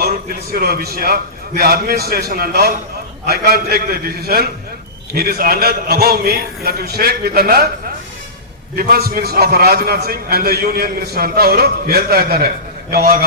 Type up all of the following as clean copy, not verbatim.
ಅವರು ತಿಳಿಸಿರೋ ವಿಷಯ, the administration and all, I can't take the decision. It is under above me that you shake with an defence minister of Rajnath Singh and the union minister ಅಂತ ಅವರು ಹೇಳ್ತಾ ಇದ್ದಾರೆ. ಯಾವಾಗ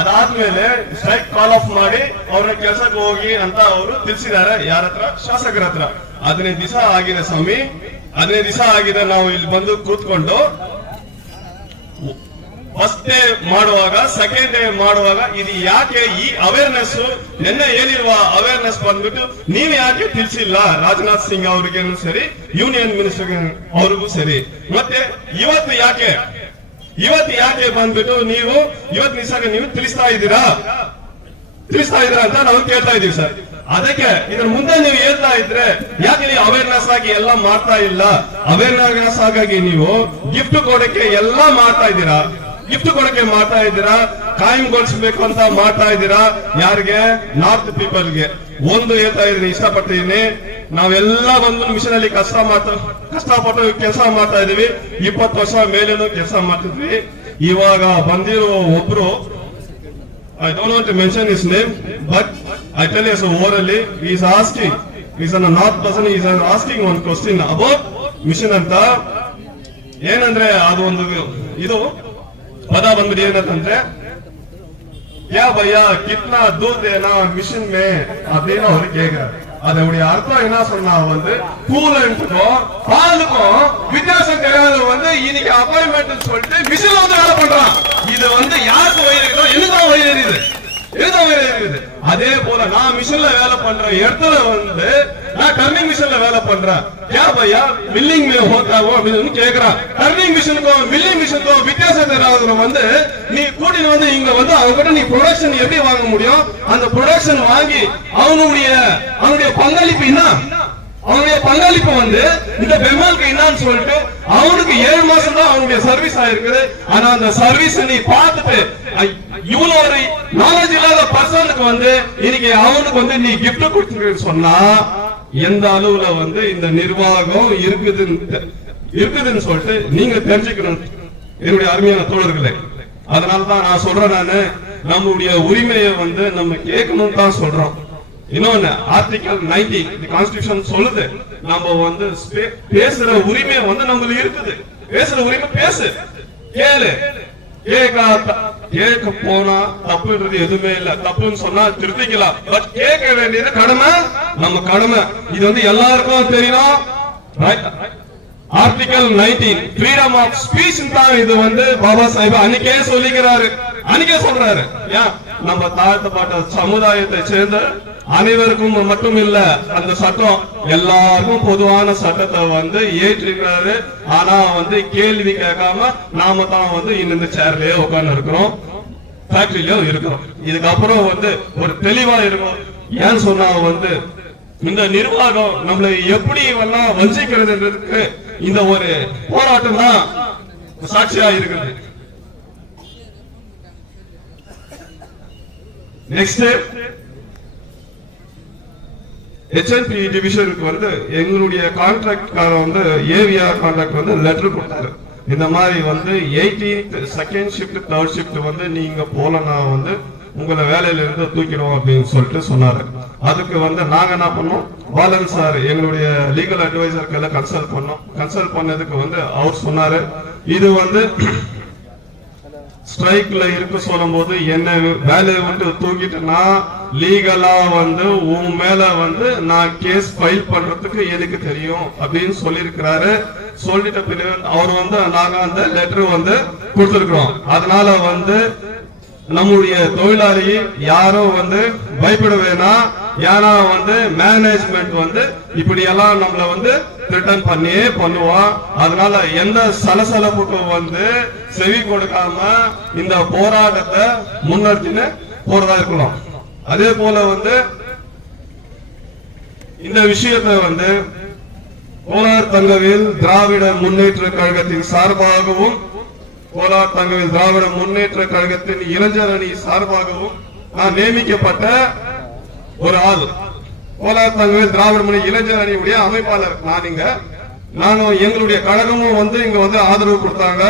ಅದಾದ್ಮೇಲೆ strike Call of ಮಾಡಿ ಅವ್ರ ಕೆಲಸಕ್ಕೆ ಹೋಗಿ ಅಂತ ಅವರು ತಿಳಿಸಿದ್ದಾರೆ. ಯಾರ ಹತ್ರ? ಶಾಸಕರ ಹತ್ರ. 15 ದಿವಸ ಆಗಿದೆ ಸ್ವಾಮಿ, 15 ದಿವಸ ಆಗಿದೆ. ನಾವು ಇಲ್ಲಿ ಬಂದು ಕೂತ್ಕೊಂಡು ಫಸ್ಟ್ ಡೇ ಮಾಡುವಾಗ, ಸೆಕೆಂಡ್ ಡೇ ಮಾಡುವಾಗ ಇದು ಯಾಕೆ ಈ ಅವೇರ್ನೆಸ್, ನಿನ್ನೆ ಏನಿರುವ ಅವೇರ್ನೆಸ್ ಬಂದ್ಬಿಟ್ಟು ನೀವು ಯಾಕೆ ತಿಳಿಸಿಲ್ಲ? ರಾಜನಾಥ್ ಸಿಂಗ್ ಅವ್ರಿಗೇನು ಸರಿ, ಯೂನಿಯನ್ ಮಿನಿಸ್ಟರ್ ಅವ್ರಿಗೂ ಸರಿ. ಮತ್ತೆ ಇವತ್ತು ಯಾಕೆ ಬಂದ್ಬಿಟ್ಟು ನೀವು ಇವತ್ತು ದಿವಸ ನೀವು ತಿಳಿಸ್ತಾ ಇದ್ದೀರಾ ಅಂತ ನಾವು ಕೇಳ್ತಾ ಇದೀವಿ ಸರ್. ಅದಕ್ಕೆ ಇದ್ರ ಮುಂದೆ ನೀವು ಹೇಳ್ತಾ ಇದ್ರೆ ಯಾಕೆ ನೀವು ಅವೇರ್ನೆಸ್ ಆಗಿ ಎಲ್ಲ ಮಾಡ್ತಾ ಇಲ್ಲ? ಅವೇರ್ನೆಸ್ ಆಗಿ ನೀವು ಗಿಫ್ಟ್ ಕೊಡಕ್ಕೆ ಎಲ್ಲ ಮಾಡ್ತಾ ಇದ್ದೀರಾ, ಕಾಯಂಗೊಳಿಸಬೇಕು ಅಂತ ಮಾಡ್ತಾ ಇದ್ದೀರಾ. ಯಾರಿಗೆ? ನಾರ್ತ್ ಪೀಪಲ್ಗೆ. ಒಂದು ಹೇಳ್ತಾ ಇದ್ದೀನಿ, ಇಷ್ಟಪಟ್ಟಿದ್ದೀನಿ, ನಾವೆಲ್ಲ ಒಂದು ಮಿಷನ್ ಅಲ್ಲಿ ಕಷ್ಟಪಟ್ಟು ಕೆಲಸ ಮಾಡ್ತಾ ಇದೀವಿ. 20 ವರ್ಷ ಮೇಲೇನು ಕೆಲಸ ಮಾಡ್ತಿದ್ವಿ. ಇವಾಗ ಬಂದಿರೋ ಒಬ್ರು, I don't want to mention his name, but I tell you so orally, he is asking, he is a north person, he is asking one question about mission ಅಂತ. ಏನಂದ್ರೆ ಅದು ಒಂದು ಇದು पता बंद ಏನಂತಂದ್ರೆ, क्या भैया कितना दूध देना मिशन में அப்படின்னு அவர் கேக்குறாரு. அதோடைய அர்த்தம் என்ன சொன்னா வந்து, கூலண்ட்க்கும் பாலுக்கும் வித்தியாசம் தெரியாத வந்து இன்னைக்கு அப்பாயின்மெண்ட் சொல்லிட்டு மிஷின்ல வந்து வேலை பண்றான். இது வந்து யாருக்கு வயிறு இருக்குதோ என்னதான் வயிறு எரியுது. அதே போல நான் மிஷின்ல வேலை பண்ற இடத்துல வந்து நான் டர்னிங் மிஷின்ல வேலை பண்றேன். क्या भैया मिलिंग में होता हो அப்படின்னு கேக்குறான். டர்னிங் மிஷினுக்கும் மில்லிங் மிஷினுக்கும் வித்தியாசம் தெரியாதவங்க வந்து நீ கூட்டிட்டு வந்து இங்க வந்து அவங்ககிட்ட நீ ப்ரொடக்ஷன் எப்படி வாங்க முடியும்? அந்த ப்ரொடக்ஷன் வாங்கி அவனுடைய பங்களிப்பு என்ன? அவனுடைய பங்களிப்பு வந்து இந்த பெமாலுக்கு என்னன்னு சொல்லிட்டு அவனுக்கு 7 மாசம் தான் அவனுடைய சர்வீஸ் ஆயிருக்குது. ஆனா அந்த சர்வீஸ் நீ பார்த்துட்டு இவ்வளவு ஒரு நாலேஜ் இல்லாத பர்சனுக்கு வந்து இன்னைக்கு அவனுக்கு வந்து நீ கிஃப்ட் கொடுத்துருன்னு சொன்னா எந்த அளவுல வந்து இந்த நிர்வாகம் இருக்குதுன்னு சொல்லிட்டு நீங்க தெரிஞ்சுக்கணும் என்னுடைய அருமையான தோழர்களே. அதனாலதான் நான் சொல்றேன், நானு நம்முடைய உரிமையை வந்து நம்ம கேட்கணும் தான் சொல்றோம். இன்னொன்னு ஆர்டிகல் 90 கான்ஸ்டிடியூஷன் சொல்லுது, நம்ம வந்து பேசுற உரிமை வந்து நம்மளுக்கு இருக்குது. பேசுற உரிமை பேசு, கேளு. கேட்க போனா தப்புன்றது எதுவுமே இல்ல. தப்புன்னு சொன்னா திருத்திக்கலாம். பட் கேட்க வேண்டியது கடமை, நம்ம கடமை. இது வந்து எல்லாருக்கும் தெரியும். ஆர்டிகல் 19 ஃப்ரீடம் ஆஃப் ஸ்பீச் தான். இது வந்து பாபா சாஹிப் அன்னைக்கே சொல்லிக்கிறாரு, அன்னைக்கே சொல்றாரு. ஏன் நம்ம தாழ்த்தப்பட்ட சமுதாயத்தை சேர்ந்த அனைவருக்கும் மட்டும் இல்ல, அந்த சட்டம் எல்லாருக்கும் பொதுவான சட்டத்தை வந்து ஏற்றிருக்கிறாரு. ஆனா வந்து கேள்வி கேட்காம நாம தான் வந்து இந்த சேர்லயே உட்கார்ந்து இருக்கிறோம், ஃபேக்டரியிலயோ இருக்கிறோம். இதுக்கப்புறம் வந்து ஒரு தெளிவா இருக்கும். ஏன்னு சொன்னா வந்து இந்த நிர்வாகம் நம்மளை எப்படி எல்லாம் வஞ்சிக்கிறதுன்றதுக்கு இந்த ஒரு போராட்டம் தான் சாட்சியா இருக்குது. நெக்ஸ்ட் HNP டிவிஷனுக்கு வந்து எங்களுடைய கான்ட்ராக்ட்காரர் வந்து ஏவிஆர் கான்ட்ராக்ட் வந்து லெட்டர் கொடுத்தாரு. இந்த மாதிரி வந்து 18th second shift third shift வந்து நீங்க போலனா வந்து உங்களை வேலையில இருந்து தூக்கிடுவோம் அப்படின்னு சொல்லிட்டு சொன்னாரு. அதுக்கு வந்து நாங்க என்ன பண்ணோம், பாலன் சார் எங்களுடைய லீகல் அட்வைசருக்கு எல்லாம் கன்சல்ட் பண்ணதுக்கு வந்து அவர் சொன்னாரு, இது வந்து ஸ்ட்ரைக்ல இருக்க சொல்லும் போது என்ன வேலையை வந்து தூக்கிட்டுனா லீகலா வந்து உன் மேல வந்து நான் கேஸ் ஃபைல் பண்றதுக்கு எனக்கு தெரியும் அப்படின்னு சொல்லியிருக்கிறாரு. சொல்லிட்ட பிறகு அவர் வந்து நாங்க அந்த லெட்டர் வந்து கொடுத்திருக்கிறோம். அதனால வந்து நம்முடைய தொழிலாளி யாரும் வந்து பயப்பட வேணாம். ஏன்னா வந்து மேனேஜ்மெண்ட் வந்து இப்படி எல்லாம் நம்மள வந்து ரிட்டர்ன் பண்ணியே பண்ணுவான். அதனால எந்த சலசலப்புக்கும் வந்து செவி கொடுக்காம இந்த போராட்டத்தை முன்னெடுத்துன்னு போறதா இருக்கலாம். அதே போல வந்து இந்த விஷயத்தை வந்து கோலார் தங்கவேல் திராவிட முன்னேற்ற கழகத்தின் சார்பாகவும் கோலார் தங்கவேல் திராவிட முன்னேற்ற கழகத்தின் இளைஞர் அணி சார்பாகவும் நான் நியமிக்கப்பட்ட ஒரு ஆள். கோலார் தங்கவேல் திராவிட முன்னேற்ற இளைஞர் அணியுடைய அமைப்பாளர் நானும் எங்களுடைய கழகமும் வந்து இங்க வந்து ஆதரவு கொடுத்தாங்க.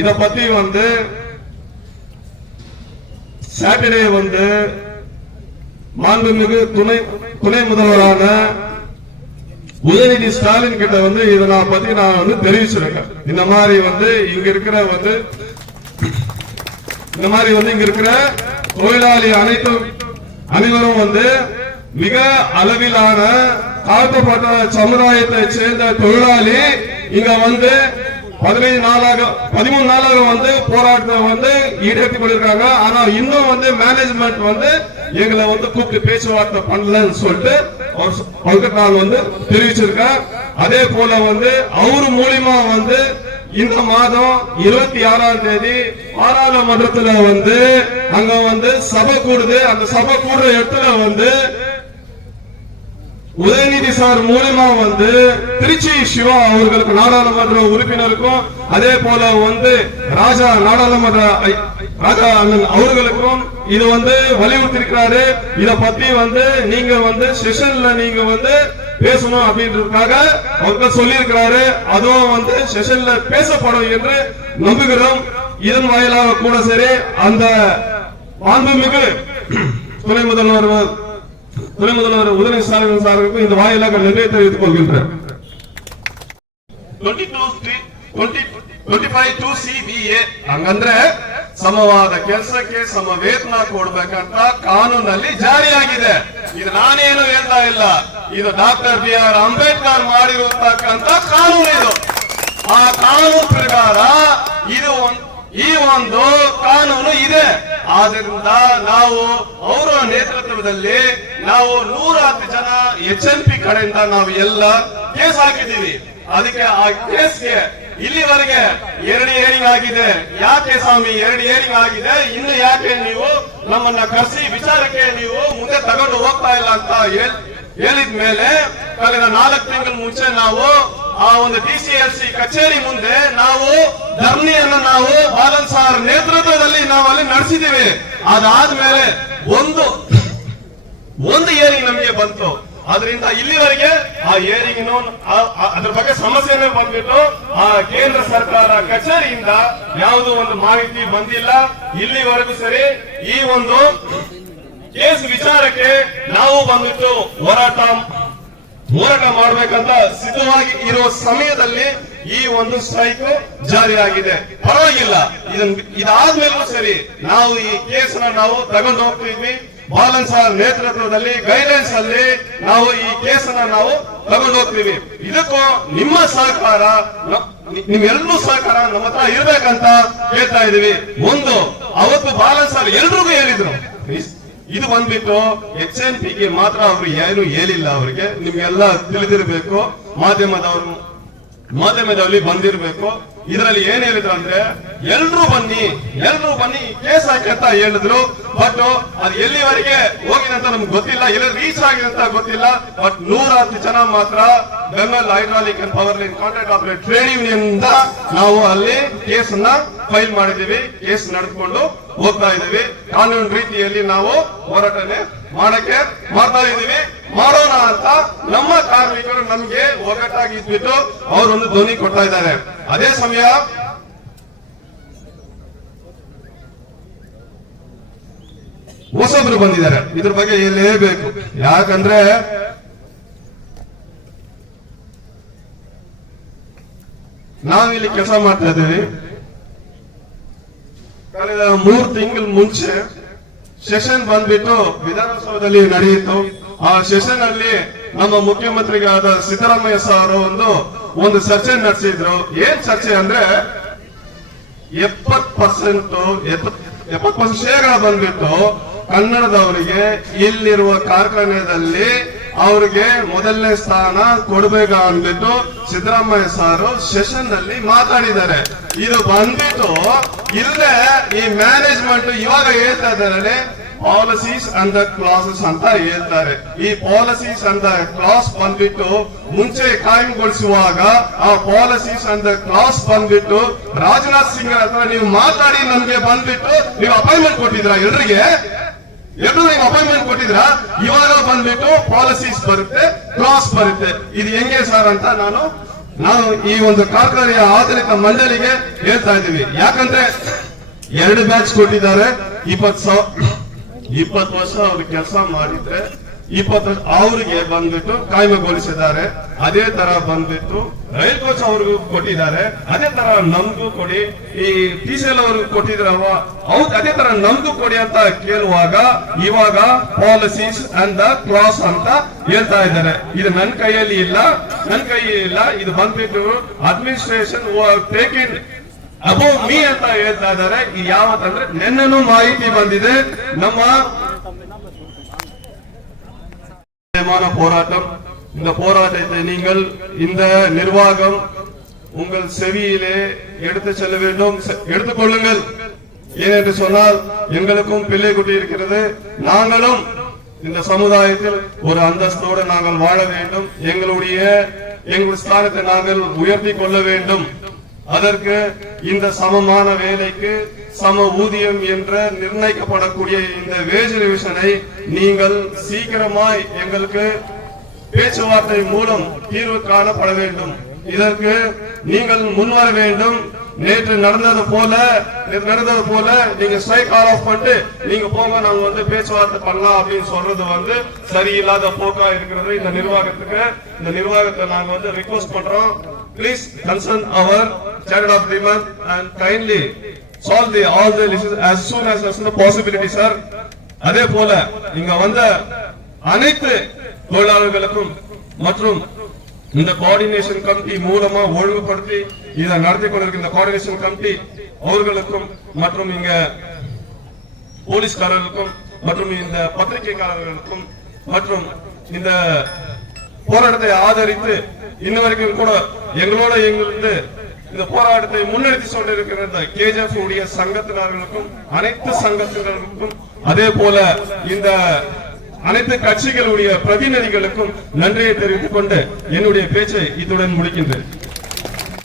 இத பத்தி வந்து சாட்டர்டே வந்து மாண்புமிகு துணை முதல்வரான உதயநிதி ஸ்டாலின் கிட்ட வந்து இதை நான் பத்தி நான் வந்து தெரிவிச்சிருக்கேன். இந்த மாதிரி வந்து இங்க இருக்கிற தொழிலாளி அனைவரும் வந்து மிக அளவிலான தாழ்த்தப்பட்ட சமுதாயத்தை சேர்ந்த தொழிலாளி இங்க வந்து 13 நாளாக வந்து போராட்டத்தை வந்து ஈடேற்றி கொண்டிருக்காங்க. ஆனா இன்னும் வந்து மேனேஜ்மெண்ட் வந்து எங்களை வந்து கூப்பிட்டு பேச்சுவார்த்தை பண்ணலன்னு சொல்லிட்டு அவருக்கு நான் வந்து தெரிவிச்சிருக்கேன். அதே போல வந்து அவரு மூலியமா வந்து இந்த மாதம் 26ஆம் தேதி பாராளுமன்றத்துல வந்து அங்க வந்து சபை கூடுது. அந்த சபை கூடுற இடத்துல வந்து உதயநிதி சார் மூலமா வந்து திருச்சி சிவா அவர்களுக்கு நாடாளுமன்ற உறுப்பினருக்கும் அதே போல வந்து ராஜா நாடாளுமன்ற ராஜா அண்ணன் அவர்களுக்கும் இது வந்து வலியுறுத்திருக்கிறாரு. இத பத்தி வந்து நீங்க வந்து செஷன்ல நீங்க வந்து பேசணும் அப்படின்றதுக்காக அவர்கள் சொல்லி இருக்கிறாரு. அதுவும் வந்து செஷன்ல பேசப்படும் என்று நம்புகிறோம். இதன் வாயிலாக கூட சரி அந்த மாண்புமிகு துணை முதல்வர் உதயநிதி ஸ்டாலின் சாருக்கு இந்த வாயிலாக நன்றி தெரிவித்துக் கொள்கின்றேன். 25(2)(CBA) ಹಂಗಂದ್ರೆ ಸಮವಾದ ಕೆಲಸಕ್ಕೆ ಸಮ ವೇತನ ಕೊಡಬೇಕಂತ ಕಾನೂನಲ್ಲಿ ಜಾರಿಯಾಗಿದೆ. ಇದು ನಾನೇನು ಹೇಳ್ತಾ ಇಲ್ಲ, ಇದು ಡಾಕ್ಟರ್ BR ಅಂಬೇಡ್ಕರ್ ಮಾಡಿರತಕ್ಕಂತ ಕಾನೂನು. ಇದು ಆ ಕಾನೂನು ಪ್ರಕಾರ ಇದು ಈ ಒಂದು ಕಾನೂನು ಇದೆ. ಆದ್ರಿಂದ ನಾವು ಅವರ ನೇತೃತ್ವದಲ್ಲಿ ನಾವು 110 ಜನ HNP ಕಡೆಯಿಂದ ನಾವು ಎಲ್ಲ ಕೇಸ್ ಹಾಕಿದ್ದೀವಿ. ಅದಕ್ಕೆ ಆ ಕೇಸ್ಗೆ ಇಲ್ಲಿವರೆಗೆ 2 ಹಿಯರಿಂಗ್ ಆಗಿದೆ. ಯಾಕೆ ಸ್ವಾಮಿ 2 ಹಿಯರಿಂಗ್ ಆಗಿದೆ, ಇನ್ನು ಯಾಕೆ ನೀವು ನಮ್ಮನ್ನ ಕರೆಸಿ ವಿಚಾರಕ್ಕೆ ನೀವು ಮುಂದೆ ತಗೊಂಡು ಹೋಗ್ತಾ ಇಲ್ಲ ಅಂತ ಹೇಳಿದ ಮೇಲೆ ಕಳೆದ 4 ತಿಂಗಳ ಮುಂಚೆ ನಾವು ಆ ಒಂದು DCLC ಕಚೇರಿ ಮುಂದೆ ನಾವು ಧರಣಿಯನ್ನು ನಾವು ಬಾಲನ್ ಸಾರ್ ನೇತೃತ್ವದಲ್ಲಿ ನಾವು ಅಲ್ಲಿ ನಡೆಸಿದ್ದೀವಿ. ಅದಾದ್ಮೇಲೆ ಒಂದು ಹಿಯರಿಂಗ್ ನಮಗೆ ಬಂತು. ಅದರಿಂದ ಇಲ್ಲಿವರೆಗೆ ಆ ಹಿಯರಿಂಗ್ ಅದ್ರ ಬಗ್ಗೆ ಸಮಸ್ಯೆನೇ ಬಂದ್ಬಿಟ್ಟು ಆ ಕೇಂದ್ರ ಸರ್ಕಾರ ಕಚೇರಿಯಿಂದ ಯಾವುದೋ ಒಂದು ಮಾಹಿತಿ ಬಂದಿಲ್ಲ. ಇಲ್ಲಿವರೆಗೂ ಸರಿ ಈ ಒಂದು ಕೇಸ್ ವಿಚಾರಕ್ಕೆ ನಾವು ಬಂದ್ಬಿಟ್ಟು ಹೋರಾಟ ಮಾಡಬೇಕಂತ ಸಿದ್ಧವಾಗಿ ಇರುವ ಸಮಯದಲ್ಲಿ ಈ ಒಂದು ಸ್ಟ್ರೈಕ್ ಜಾರಿಯಾಗಿದೆ. ಪರವಾಗಿಲ್ಲ, ಇದಾದ್ಮೇಲೂ ಸರಿ ನಾವು ಈ ಕೇಸ್ ನಾವು ತಗೊಂಡು ಹೋಗ್ತಿದ್ವಿ. ಬಾಲನ್ ಸಾರ್ ನೇತೃತ್ವದಲ್ಲಿ ಗೈಡ್ಲೈನ್ಸ್ ಅಲ್ಲಿ ನಾವು ಈ ಕೇಸ್ ನಾವು ತಗೊಂಡು ಹೋಗ್ತೀವಿ. ಇದಕ್ಕೂ ನಿಮ್ಮ ಸಹಕಾರ, ನಿಮ್ಮೆಲ್ಲರೂ ಸಹಕಾರ ನಮ್ಮ ಹತ್ರ ಇರ್ಬೇಕಂತ ಹೇಳ್ತಾ ಇದೀವಿ. ಒಂದು ಅವತ್ತು ಬಾಲನ್ ಸಾರ್ ಎಲ್ರಿಗೂ ಹೇಳಿದ್ರು, ಇದು ಬಂದ್ಬಿಟ್ಟು HNPಗೆ ಮಾತ್ರ ಅವರು ಏನು ಹೇಳಿಲ್ಲ. ಅವರಿಗೆ ನಿಮ್ಗೆಲ್ಲ ತಿಳಿದಿರಬೇಕು, ಮಾಧ್ಯಮದಲ್ಲಿ ಬಂದಿರಬೇಕು. ಇದರಲ್ಲಿ ಏನ್ ಹೇಳಿದ್ರು ಅಂದ್ರೆ ಎಲ್ರೂ ಬನ್ನಿ ಕೇಸ್ ಹಾಕಿ ಅಂತ ಹೇಳಿದ್ರು. ಬಟ್ ಅದು ಎಲ್ಲಿವರೆಗೆ ಹೋಗಿದೆ ಅಂತ ನಮ್ಗೆ ಗೊತ್ತಿಲ್ಲ, ಎಲ್ಲಿ ರೀಚ್ ಆಗಿದೆ ಅಂತ ಗೊತ್ತಿಲ್ಲ. ಬಟ್ 110 ಜನ ಮಾತ್ರ Bengal hydraulic and power line contract operator trade union ಇಂದ ನಾವು ಅಲ್ಲಿ ಕೇಸ್ ಫೈಲ್ ಮಾಡಿದೀವಿ. ಕೇಸ್ ನಡೆದುಕೊಂಡು ಹೋಗ್ತಾ ಇದೀವಿ. ಕಾನೂನು ರೀತಿಯಲ್ಲಿ ನಾವು ಹೋರಾಟನೆ ಮಾಡ್ತಾ ಇದೀವಿ. ಮಾಡೋಣ ಅಂತ ನಮ್ಮ ಕಾರ್ಮಿಕರು ನಮ್ಗೆ ಒಗ್ಗಟ್ಟಾಗಿ ಇದ್ಬಿಟ್ಟು ಅವರೊಂದು ಧ್ವನಿ ಕೊಡ್ತಾ ಇದ್ದಾರೆ. ಅದೇ ಸಮಯ ಹೊಸಬ್ರು ಬಂದಿದ್ದಾರೆ. ಇದ್ರ ಬಗ್ಗೆ ಹೇಳಲೇಬೇಕು. ಯಾಕಂದ್ರೆ ನಾವಿಲ್ಲಿ ಕೆಲಸ ಮಾಡ್ತಾ ಇದ್ದೀವಿ. ಕಳೆದ 3 ತಿಂಗಳ ಮುಂಚೆ ಸೆಷನ್ ಬಂದ್ಬಿಟ್ಟು ವಿಧಾನಸೌಧದಲ್ಲಿ ನಡೆಯಿತು. ಆ ಸೆಷನ್ ಅಲ್ಲಿ ನಮ್ಮ ಮುಖ್ಯಮಂತ್ರಿಗಳಾದ ಸಿದ್ದರಾಮಯ್ಯ ಸರ್ ಒಂದು ಚರ್ಚೆ ನಡೆಸಿದ್ರು. ಏನ್ ಚರ್ಚೆ ಅಂದ್ರೆ 70% ಶೇಕಡ ಬಂದ್ಬಿಟ್ಟು ಕನ್ನಡದವರಿಗೆ ಇಲ್ಲಿರುವ ಕಾರ್ಖಾನೆಯಲ್ಲಿ ಅವ್ರಿಗೆ ಮೊದಲನೇ ಸ್ಥಾನ ಕೊಡಬೇಕು ಅಂದ್ಬಿಟ್ಟು ಸಿದ್ದರಾಮಯ್ಯ ಸಾರು ಸೆಷನ್ ನಲ್ಲಿ ಮಾತಾಡಿದ್ದಾರೆ. ಇದು ಬಂದ್ಬಿಟ್ಟು ಇಲ್ಲೇ ಈ ಮ್ಯಾನೇಜ್ಮೆಂಟ್ ಇವಾಗ ಹೇಳ್ತಾ ಇದ್ದಾರೆ ಪಾಲಿಸೀಸ್ ಅಂಡ್ ದ ಕ್ಲಾಸಸ್ ಅಂತ ಹೇಳ್ತಾರೆ. ಈ ಪಾಲಿಸೀಸ್ ಅಂಡ್ ದ ಕ್ಲಾಸ್ ಬಂದ್ಬಿಟ್ಟು ಮುಂಚೆ ಕಾಯಂಗೊಳಿಸುವಾಗ ಆ ಪಾಲಿಸೀಸ್ ಅಂಡ್ ದ ಕ್ಲಾಸ್ ಬಂದ್ಬಿಟ್ಟು ರಾಜನಾಥ್ ಸಿಂಗ್ ಹತ್ರ ನೀವು ಮಾತಾಡಿ ನಮ್ಗೆ ಬಂದ್ಬಿಟ್ಟು ನೀವು ಅಪಾಯಿಂಟ್ಮೆಂಟ್ ಕೊಟ್ಟಿದ್ರ, ಎಲ್ರು ನೀವು ಅಪಾಯಿಂಟ್ಮೆಂಟ್ ಕೊಟ್ಟಿದ್ರ. ಇವಾಗ ಬಂದ್ಬಿಟ್ಟು ಪಾಲಿಸೀಸ್ ಬರುತ್ತೆ, ಕ್ಲಾಸ್ ಬರುತ್ತೆ. ಇದು ಹೆಂಗೆ ಸರ್ ಅಂತ ನಾನು ಈ ಒಂದು ಕಾರ್ಖಾನೆಯ ಆಡಳಿತ ಮಂಡಳಿಗೆ ಹೇಳ್ತಾ ಇದ್ದೀವಿ. ಯಾಕಂದ್ರೆ 2 ಬ್ಯಾಚ್ ಕೊಟ್ಟಿದ್ದಾರೆ, 20,000 20 ವರ್ಷ ಅವ್ರು ಕೆಲಸ ಮಾಡಿದ್ರೆ 20 ಅವ್ರಿಗೆ ಬಂದ್ಬಿಟ್ಟು ಕಾಯ್ಮೆಗೊಳಿಸಿದ್ದಾರೆ. ಅದೇ ತರ ಬಂದ್ಬಿಟ್ಟು ರೈಲ್ ಕೋಚ್ ಅವ್ರಿಗೂ ಕೊಟ್ಟಿದ್ದಾರೆ. ಅದೇ ತರ ನಮ್ಗೂ ಕೊಡಿ, ಈ ಟಿಸಿಎಲ್ ಅವ್ರಿಗೂ ಕೊಟ್ಟಿದ್ರಲ್ವಾ, ಹೌದು ಅದೇ ತರ ನಮ್ಗೂ ಕೊಡಿ ಅಂತ ಕೇಳುವಾಗ ಇವಾಗ ಪಾಲಿಸೀಸ್ ಅಂಡ್ ದ ಕ್ಲಾಸ್ ಅಂತ ಹೇಳ್ತಾ ಇದ್ದಾರೆ. ಇದು ನನ್ನ ಕೈಯಲ್ಲಿ ಇಲ್ಲ, ಇದು ಬಂದ್ಬಿಟ್ಟು ಅಡ್ಮಿನಿಸ್ಟ್ರೇಷನ್ ಟೇಕಿಂಗ್ ಅಬೌವ್ ಮೀ ಅಂತ ಹೇಳ್ತಾ ಇದ್ದಾರೆ. ಇದು ಯಾವತ್ತಂದ್ರೆ ನೆನ್ನೆನೂ ಮಾಹಿತಿ ಬಂದಿದೆ. ನಮ್ಮ போராட்டம், இந்த போராட்டத்தை நீங்கள் இந்த நிர்வாகம் உங்கள் செவியிலே எடுத்து செல்ல வேண்டும், எடுத்துக்கொள்ளுங்கள். ஏனென்று சொன்னால் எங்களுக்கும் பிள்ளை குட்டி இருக்கிறது. நாங்களும் இந்த சமுதாயத்தில் ஒரு அந்தஸ்தோடு நாங்கள் வாழ வேண்டும். எங்களுடைய ஸ்தானத்தை நாங்கள் உயர்த்தி கொள்ள வேண்டும். அதற்கு இந்த சமமான வேலைக்கு சம ஊதியம் என்ற நிர்ணயிக்கப்படக்கூடிய இந்த வேஜ் ரிவிஷனை நீங்கள் சீக்கிரமாய் எங்களுக்கு பேச்சுவார்த்தை மூலம் தீர்வு காணப்பட வேண்டும். இதற்கு நீங்கள் முன்வர வேண்டும். நேற்று நடந்தது போல நீங்க ஸ்ட்ரைக் ஆல் ஆஃப் பண்ணிட்டு நீங்க போங்க, நாங்க வந்து பேச்சுவார்த்தை பண்ணலாம் அப்படின்னு சொல்றது வந்து சரியில்லாத போக்கா இருக்கிறது. இந்த நிர்வாகத்தை நாங்க வந்து ரிக்வெஸ்ட் பண்றோம். Please consult our charter of agreement and kindly solve all the issues as soon as the possibility, sir. அதே போல இங்க வந்த அனைத்து தொழிலாளர்களுக்கும் மற்றும் இந்த கோஆர்டினேஷன் கமிட்டி மூலமா ஒழுங்குபடுத்தி இதை நடத்தி கொண்டிருக்கிற கோஆர்டினேஷன் கமிட்டி அவர்களுக்கும் மற்றும் இங்க போலீஸ்காரர்களுக்கும் மற்றும் இந்த பத்திரிகைக்காரர்களுக்கும் மற்றும் இந்த போராட்டத்தை ஆதரித்து இன்ன வரைக்கும் கூட எங்களது இந்த போராட்டத்தை முன்னெடுத்து கொண்டிருக்கிற இந்த கேஜிஎஃப் உடைய சங்கத்தினர்களுக்கும் அனைத்து சங்கத்தினர்களுக்கும் அதே போல இந்த அனைத்து கட்சிகளுடைய பிரதிநிதிகளுக்கும் நன்றியை தெரிவித்துக் கொண்டு என்னுடைய பேச்சை இத்துடன் முடிக்கின்றேன்.